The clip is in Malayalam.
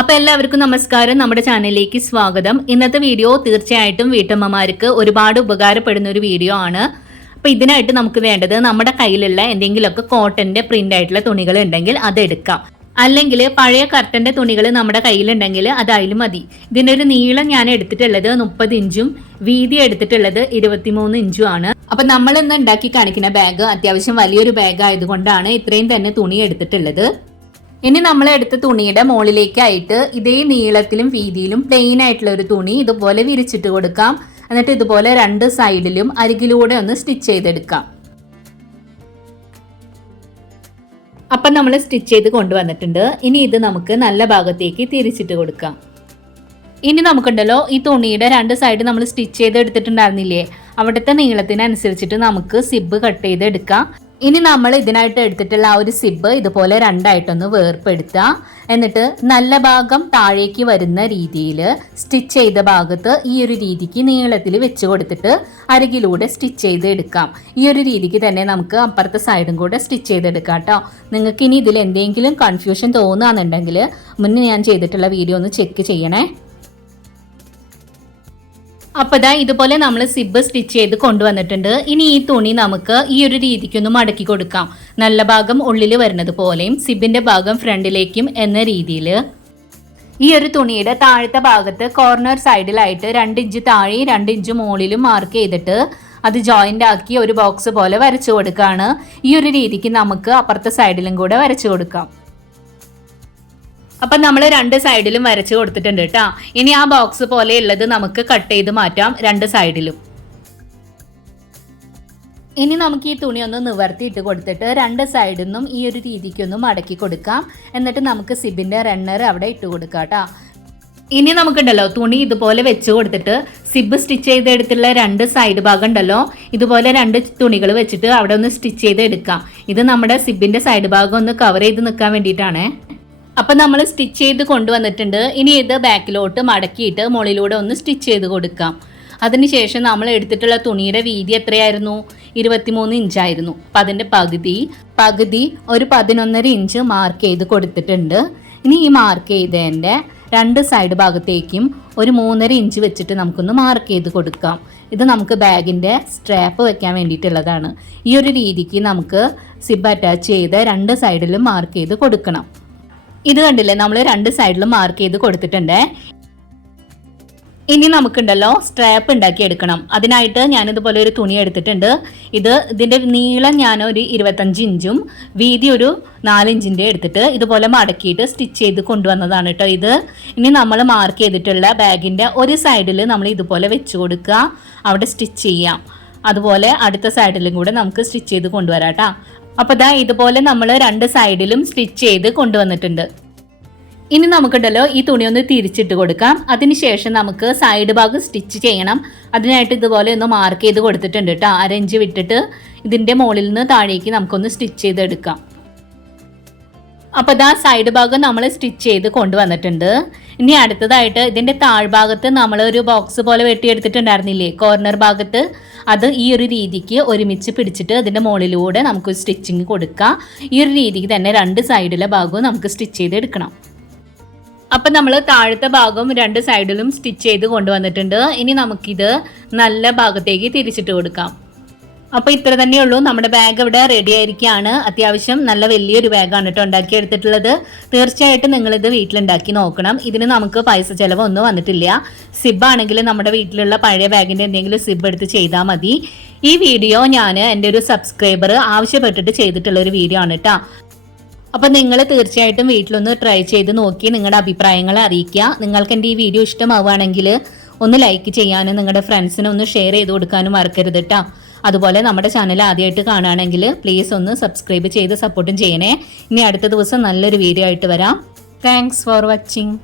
അപ്പോൾ എല്ലാവർക്കും നമസ്കാരം. നമ്മുടെ ചാനലിലേക്ക് സ്വാഗതം. ഇന്നത്തെ വീഡിയോ തീർച്ചയായിട്ടും വീട്ടമ്മമാർക്ക് ഒരുപാട് ഉപകാരപ്പെടുന്ന ഒരു വീഡിയോ ആണ്. അപ്പോൾ ഇതിനായിട്ട് നമുക്ക് വേണ്ടത് നമ്മുടെ കയ്യിലുള്ള എന്തെങ്കിലുമൊക്കെ കോട്ടന്റെ പ്രിന്റ് ആയിട്ടുള്ള തുണികൾ ഉണ്ടെങ്കിൽ അതെടുക്കാം. അല്ലെങ്കിൽ പഴയ കർട്ടന്റെ തുണികൾ നമ്മുടെ കയ്യിലുണ്ടെങ്കിൽ അതായാലും മതി. ഇതിൻ്റെ ഒരു നീളം ഞാൻ എടുത്തിട്ടുള്ളത് 30 ഇഞ്ചും വീതി എടുത്തിട്ടുള്ളത് 23 ഇഞ്ചും ആണ്. അപ്പൊ നമ്മൾ ഇന്ന് ഉണ്ടാക്കി കാണിക്കുന്ന ബാഗ് അത്യാവശ്യം വലിയൊരു ബാഗ് ആയതുകൊണ്ടാണ് ഇത്രയും തന്നെ തുണി എടുത്തിട്ടുള്ളത്. ഇനി നമ്മൾ എടുത്ത തുണിയുടെ മുകളിലേക്കായിട്ട് ഇതേ നീളത്തിലും വീതിയിലും പ്ലെയിൻ ആയിട്ടുള്ള ഒരു തുണി ഇതുപോലെ വിരിച്ചിട്ട് കൊടുക്കാം. എന്നിട്ട് ഇതുപോലെ രണ്ട് സൈഡിലും അരികിലൂടെ ഒന്ന് സ്റ്റിച്ച് ചെയ്തെടുക്കാം. അപ്പം നമ്മൾ സ്റ്റിച്ച് ചെയ്ത് കൊണ്ടുവന്നിട്ടുണ്ട്. ഇനി ഇത് നമുക്ക് നല്ല ഭാഗത്തേക്ക് തിരിച്ചിട്ട് കൊടുക്കാം. ഇനി നമുക്കുണ്ടല്ലോ ഈ തുണിയുടെ രണ്ട് സൈഡ് നമ്മൾ സ്റ്റിച്ച് ചെയ്ത് എടുത്തിട്ടുണ്ടായിരുന്നില്ലേ, അവിടുത്തെ നീളത്തിനനുസരിച്ചിട്ട് നമുക്ക് സിബ് കട്ട് ചെയ്ത് എടുക്കാം. ഇനി നമ്മൾ ഇതിനായിട്ട് എടുത്തിട്ടുള്ള ആ ഒരു സിബ് ഇതുപോലെ രണ്ടായിട്ടൊന്ന് വേർപ്പെടുത്തുക. എന്നിട്ട് നല്ല ഭാഗം താഴേക്ക് വരുന്ന രീതിയിൽ സ്റ്റിച്ച് ചെയ്ത ഭാഗത്ത് ഈ ഒരു രീതിക്ക് നീളത്തിൽ വെച്ച് കൊടുത്തിട്ട് അരികിലൂടെ സ്റ്റിച്ച് ചെയ്ത് എടുക്കാം. ഈ ഒരു രീതിക്ക് തന്നെ നമുക്ക് അപ്പുറത്തെ സൈഡും കൂടെ സ്റ്റിച്ച് ചെയ്തെടുക്കാം കേട്ടോ. നിങ്ങൾക്ക് ഇനി ഇതിൽ എന്തെങ്കിലും കൺഫ്യൂഷൻ തോന്നുകയാണെന്നുണ്ടെങ്കിൽ മുന്നേ ഞാൻ ചെയ്തിട്ടുള്ള വീഡിയോ ഒന്ന് ചെക്ക് ചെയ്യണേ. അപ്പോൾ ഇതാ ഇതുപോലെ നമ്മൾ സിബ് സ്റ്റിച്ച് ചെയ്ത് കൊണ്ടുവന്നിട്ടുണ്ട്. ഇനി ഈ തുണി നമുക്ക് ഈ ഒരു രീതിക്കൊന്ന് മടക്കി കൊടുക്കാം. നല്ല ഭാഗം ഉള്ളിൽ വരുന്നത് പോലെയും സിബിന്റെ ഭാഗം ഫ്രണ്ടിലേക്കും എന്ന രീതിയിൽ. ഈ ഒരു തുണിയുടെ താഴത്തെ ഭാഗത്ത് കോർണർ സൈഡിലായിട്ട് 2 ഇഞ്ച് താഴെയും 2 ഇഞ്ച് മുകളിലും മാർക്ക് ചെയ്തിട്ട് അത് ജോയിന്റ് ആക്കി ഒരു ബോക്സ് പോലെ വരച്ചു കൊടുക്കുകയാണ്. ഈ ഒരു രീതിക്ക് നമുക്ക് അപ്പുറത്തെ സൈഡിലും കൂടെ വരച്ചു കൊടുക്കാം. അപ്പം നമ്മൾ രണ്ട് സൈഡിലും വരച്ച് കൊടുത്തിട്ടുണ്ട് കേട്ടോ. ഇനി ആ ബോക്സ് പോലെ ഉള്ളത് നമുക്ക് കട്ട് ചെയ്ത് മാറ്റാം രണ്ട് സൈഡിലും. ഇനി നമുക്ക് ഈ തുണി ഒന്ന് നിവർത്തിയിട്ട് കൊടുത്തിട്ട് രണ്ട് സൈഡിൽ നിന്നും ഈ ഒരു രീതിക്കൊന്ന് മടക്കി കൊടുക്കാം. എന്നിട്ട് നമുക്ക് സിബിന്റെ റണ്ണർ അവിടെ ഇട്ട് കൊടുക്കാം കേട്ടോ. ഇനി നമുക്കുണ്ടല്ലോ തുണി ഇതുപോലെ വെച്ച് കൊടുത്തിട്ട് സിബ് സ്റ്റിച്ച് ചെയ്തെടുത്തുള്ള രണ്ട് സൈഡ് ഭാഗം ഉണ്ടല്ലോ, ഇതുപോലെ രണ്ട് തുണികൾ വെച്ചിട്ട് അവിടെ ഒന്ന് സ്റ്റിച്ച് ചെയ്ത് എടുക്കാം. ഇത് നമ്മുടെ സിബിന്റെ സൈഡ് ഭാഗം ഒന്ന് കവർ ചെയ്ത് നിൽക്കാൻ വേണ്ടിയിട്ടാണ്. അപ്പം നമ്മൾ സ്റ്റിച്ച് ചെയ്ത് കൊണ്ടുവന്നിട്ടുണ്ട്. ഇനി ഇത് ബാക്കിലോട്ട് മടക്കിയിട്ട് മുകളിലൂടെ ഒന്ന് സ്റ്റിച്ച് ചെയ്ത് കൊടുക്കാം. അതിനുശേഷം നമ്മൾ എടുത്തിട്ടുള്ള തുണിയുടെ വീതി എത്രയായിരുന്നു? 23 ഇഞ്ചായിരുന്നു. അപ്പം അതിൻ്റെ പകുതി ഒരു 11.5 ഇഞ്ച് മാർക്ക് ചെയ്ത് കൊടുത്തിട്ടുണ്ട്. ഇനി ഈ മാർക്ക് ചെയ്തതിൻ്റെ രണ്ട് സൈഡ് ഭാഗത്തേക്കും ഒരു 3.5 ഇഞ്ച് വെച്ചിട്ട് നമുക്കൊന്ന് മാർക്ക് ചെയ്ത് കൊടുക്കാം. ഇത് നമുക്ക് ബാഗിൻ്റെ സ്ട്രാപ്പ് വെക്കാൻ വേണ്ടിയിട്ടുള്ളതാണ്. ഈ ഒരു രീതിക്ക് നമുക്ക് സിബ് അറ്റാച്ച് ചെയ്ത് രണ്ട് സൈഡിലും മാർക്ക് ചെയ്ത് കൊടുക്കണം. ഇത് കണ്ടില്ലേ, നമ്മൾ രണ്ട് സൈഡിലും മാർക്ക് ചെയ്ത് കൊടുത്തിട്ടുണ്ട്. ഇനി നമുക്കുണ്ടല്ലോ സ്ട്രാപ്പ് ഉണ്ടാക്കി എടുക്കണം. അതിനായിട്ട് ഞാനിതുപോലെ ഒരു തുണി എടുത്തിട്ടുണ്ട്. ഇതിൻ്റെ നീളം ഞാൻ ഒരു 25 ഇഞ്ചും വീതി ഒരു 4 ഇഞ്ചിൻ്റെ എടുത്തിട്ട് ഇതുപോലെ മടക്കിയിട്ട് സ്റ്റിച്ച് ചെയ്ത് കൊണ്ടുവന്നതാണ് കേട്ടോ ഇത്. ഇനി നമ്മൾ മാർക്ക് ചെയ്തിട്ടുള്ള ബാഗിൻ്റെ ഒരു സൈഡിൽ നമ്മൾ ഇതുപോലെ വെച്ച് കൊടുക്കുക, അവിടെ സ്റ്റിച്ച് ചെയ്യാം. അതുപോലെ അടുത്ത സൈഡിലും കൂടെ നമുക്ക് സ്റ്റിച്ച് ചെയ്ത് കൊണ്ടുവരാം കേട്ടോ. അപ്പോൾ ഇതാ ഇതുപോലെ നമ്മൾ രണ്ട് സൈഡിലും സ്റ്റിച്ച് ചെയ്ത് കൊണ്ടുവന്നിട്ടുണ്ട്. ഇനി നമുക്കുണ്ടല്ലോ ഈ തുണി ഒന്ന് തിരിച്ചിട്ട് കൊടുക്കാം. അതിനുശേഷം നമുക്ക് സൈഡ് ഭാഗം സ്റ്റിച്ച് ചെയ്യണം. അതിനായിട്ട് ഇതുപോലെ ഒന്ന് മാർക്ക് ചെയ്ത് കൊടുത്തിട്ടുണ്ട് കേട്ടോ. 1/2 ഇഞ്ച് വിട്ടിട്ട് ഇതിൻ്റെ മുകളിൽ നിന്ന് താഴേക്ക് നമുക്കൊന്ന് സ്റ്റിച്ച് ചെയ്തെടുക്കാം. അപ്പോൾ ഇതാ സൈഡ് ഭാഗം നമ്മൾ സ്റ്റിച്ച് ചെയ്ത് കൊണ്ടുവന്നിട്ടുണ്ട്. ഇനി അടുത്തതായിട്ട് ഇതിൻ്റെ താഴ്ഭാഗത്ത് നമ്മൾ ഒരു ബോക്സ് പോലെ വെട്ടിയെടുത്തിട്ടുണ്ടായിരുന്നില്ലേ കോർണർ ഭാഗത്ത്, അത് ഈ ഒരു രീതിക്ക് ഒരുമിച്ച് പിടിച്ചിട്ട് അതിൻ്റെ മുകളിലൂടെ നമുക്ക് സ്റ്റിച്ചിങ് കൊടുക്കാം. ഈ ഒരു രീതിക്ക് തന്നെ രണ്ട് സൈഡിലെ ഭാഗവും നമുക്ക് സ്റ്റിച്ച് ചെയ്തെടുക്കണം. അപ്പം നമ്മൾ താഴത്തെ ഭാഗം രണ്ട് സൈഡിലും സ്റ്റിച്ച് ചെയ്ത് കൊണ്ടുവന്നിട്ടുണ്ട്. ഇനി നമുക്കിത് നല്ല ഭാഗത്തേക്ക് തിരിച്ചിട്ട് കൊടുക്കാം. അപ്പോൾ ഇത്ര തന്നെയുള്ളൂ. നമ്മുടെ ബാഗ് ഇവിടെ റെഡി ആയിരിക്കുകയാണ്. അത്യാവശ്യം നല്ല വലിയൊരു ബാഗാണ് കേട്ടോ ഉണ്ടാക്കിയെടുത്തിട്ടുള്ളത്. തീർച്ചയായിട്ടും നിങ്ങളിത് വീട്ടിലുണ്ടാക്കി നോക്കണം. ഇതിന് നമുക്ക് പൈസ ചിലവൊന്നും വന്നിട്ടില്ല. സിബ് ആണെങ്കിൽ നമ്മുടെ വീട്ടിലുള്ള പഴയ ബാഗിൻ്റെ എന്തെങ്കിലും സിബ് എടുത്ത് ചെയ്താൽ മതി. ഈ വീഡിയോ ഞാൻ എൻ്റെ ഒരു സബ്സ്ക്രൈബർ ആവശ്യപ്പെട്ടിട്ട് ചെയ്തിട്ടുള്ള ഒരു വീഡിയോ ആണ് കേട്ടോ. അപ്പം നിങ്ങൾ തീർച്ചയായിട്ടും വീട്ടിലൊന്ന് ട്രൈ ചെയ്ത് നോക്കി നിങ്ങളുടെ അഭിപ്രായങ്ങൾ അറിയിക്കുക. നിങ്ങൾക്ക് എൻ്റെ ഈ വീഡിയോ ഇഷ്ടമാവുകയാണെങ്കിൽ ഒന്ന് ലൈക്ക് ചെയ്യാനും നിങ്ങളുടെ ഫ്രണ്ട്സിന് ഒന്ന് ഷെയർ ചെയ്ത് കൊടുക്കാനും മറക്കരുത് കേട്ടോ. അതുപോലെ നമ്മുടെ ചാനൽ ആദ്യമായിട്ട് കാണുകയാണെങ്കിൽ പ്ലീസ് ഒന്ന് സബ്സ്ക്രൈബ് ചെയ്ത് സപ്പോർട്ടും ചെയ്യണേ. ഇനി അടുത്ത ദിവസം നല്ലൊരു വീഡിയോ ആയിട്ട് വരാം. Thanks for watching.